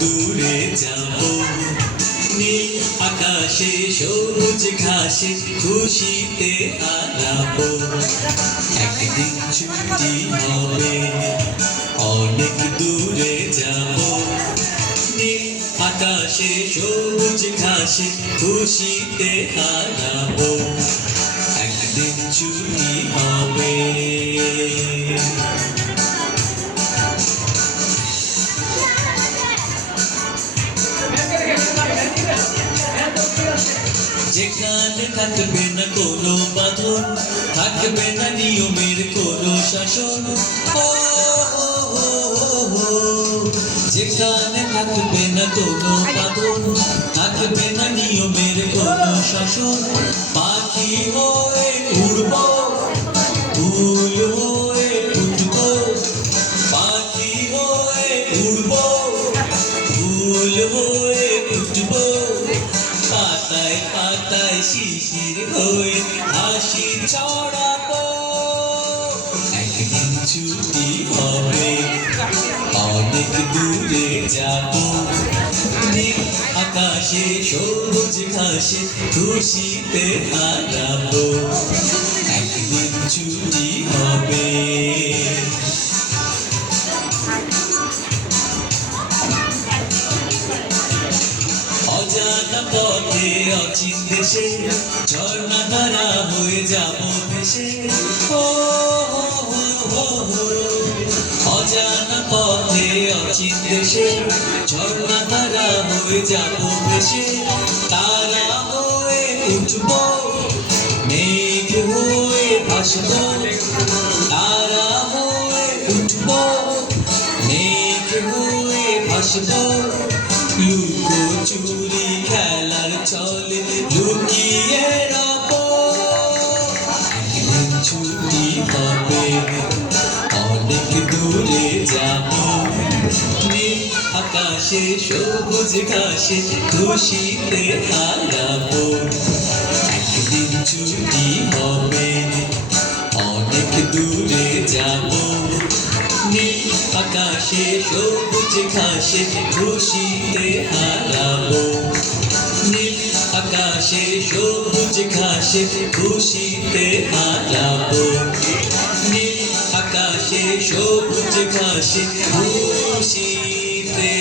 দূরে যাব, নীল আকাশে সবুজ ঘাসে খুশিতে হারাবো। একদিন ছুটি হবে, অনেক দূরে যাব, নীল আকাশে সবুজ ঘাসে খুশিতে হারাবো। একদিন ছুটি হবে। যেখানে থাকবে না কোনো বাঁধন, থাকবে না নিয়মের কোনো শাসন, যেখানে থাকবে না কোনো বাঁধন, থাকবে না নিয়মের কোনো শাসন। পাখি হয়ে উড়ব, ফুল হয়ে উঠব, পাখি হয়ে উড়ব, ফুল হয়ে উঠব, পাতায় পাতায় শিশির হয়ে হাসি ছড়াবো। একদিন ছুটি হবে, অনেক দূরে যাব, নীল আকাশে সবুজ ঘাসে খুশিতে হারাবো। একদিন ছুটি হবে। অজানা পথে অচিন দেশে ঝর্ণা ধারা হয়ে যাব ভেসে, অজানা পথে অচিন দেশে ঝর্ণা ধারা হয়ে যাব ভেসে। তারা হয়ে উঠব, মেঘ হয়ে ভাসব, তারা হয়ে উঠব, মেঘ হয়ে ভাসব। লুকোচুরি খেলার চলে লুকিয়ে রব। একদিন ছুটি হবে, অনেক দূরে যাব, নীল আকাশে সবুজ ঘাসে খুশিতে হারাবো। একদিন ছুটি হবে, অনেক দূরে যাব, নীল আকাশে সবুজ ঘাসে খুশিতে হারাবো। নীল আকাশে সবুজ ঘাসে খুশিতে হারাবো। নীল আকাশে সবুজ ঘাসে খুশিতে